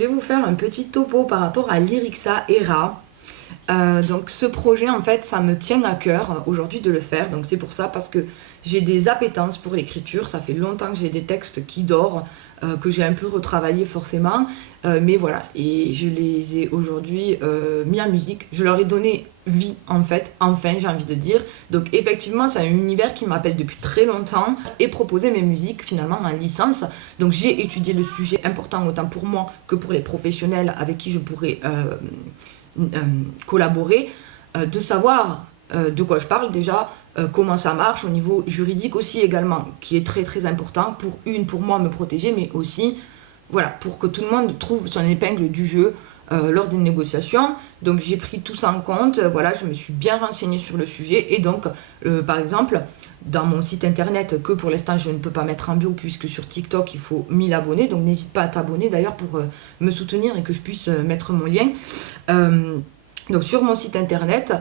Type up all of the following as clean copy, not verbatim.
voulais vous faire un petit topo par rapport à Lyrixa Era. Donc ce projet, en fait, ça me tient à cœur aujourd'hui de le faire. Donc c'est pour ça, parce que j'ai des appétences pour l'écriture. Ça fait longtemps que j'ai des textes qui dorment, que j'ai un peu retravaillé forcément. Mais voilà, et je les ai aujourd'hui mis en musique. Je leur ai donné vie, en fait, enfin, j'ai envie de dire. Donc effectivement, c'est un univers qui m'appelle depuis très longtemps et proposer mes musiques finalement en licence. Donc j'ai étudié le sujet, important autant pour moi que pour les professionnels avec qui je pourrais collaborer, de savoir de quoi je parle déjà, comment ça marche au niveau juridique aussi également, qui est très très important pour moi me protéger, mais aussi voilà, pour que tout le monde trouve son épingle du jeu lors des négociations. Donc j'ai pris tout ça en compte, voilà, je me suis bien renseignée sur le sujet, et donc par exemple dans mon site internet, que pour l'instant je ne peux pas mettre en bio puisque sur TikTok il faut 1000 abonnés, donc n'hésite pas à t'abonner d'ailleurs pour me soutenir et que je puisse mettre mon lien. Donc sur mon site internet,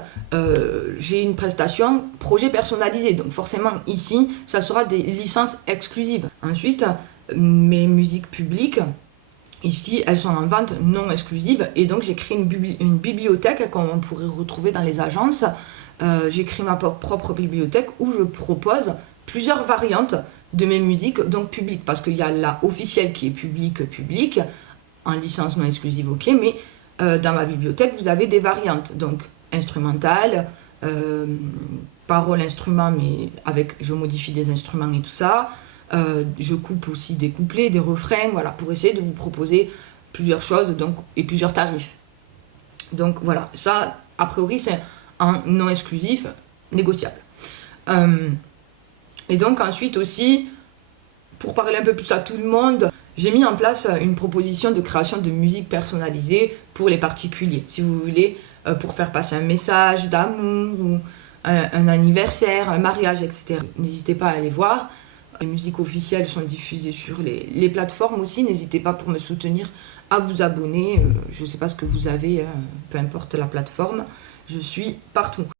j'ai une prestation projet personnalisé, donc forcément ici ça sera des licences exclusives. Ensuite, mes musiques publiques, ici, elles sont en vente non exclusive, et donc j'ai créé une bibliothèque qu'on pourrait retrouver dans les agences. J'ai créé ma propre bibliothèque où je propose plusieurs variantes de mes musiques, donc publiques, parce qu'il y a la officielle qui est publique, en licence non exclusive, ok, mais dans ma bibliothèque, vous avez des variantes, donc instrumentales, paroles, instruments, mais je modifie des instruments et tout ça. Je coupe aussi des couplets, des refrains, voilà, pour essayer de vous proposer plusieurs choses donc, et plusieurs tarifs. Donc voilà, ça, a priori, c'est un non exclusif négociable. Et donc ensuite aussi, pour parler un peu plus à tout le monde, j'ai mis en place une proposition de création de musique personnalisée pour les particuliers, si vous voulez, pour faire passer un message d'amour, ou un anniversaire, un mariage, etc. N'hésitez pas à aller voir. Les musiques officielles sont diffusées sur les plateformes aussi. N'hésitez pas, pour me soutenir, à vous abonner. Je ne sais pas ce que vous avez, peu importe la plateforme. Je suis partout.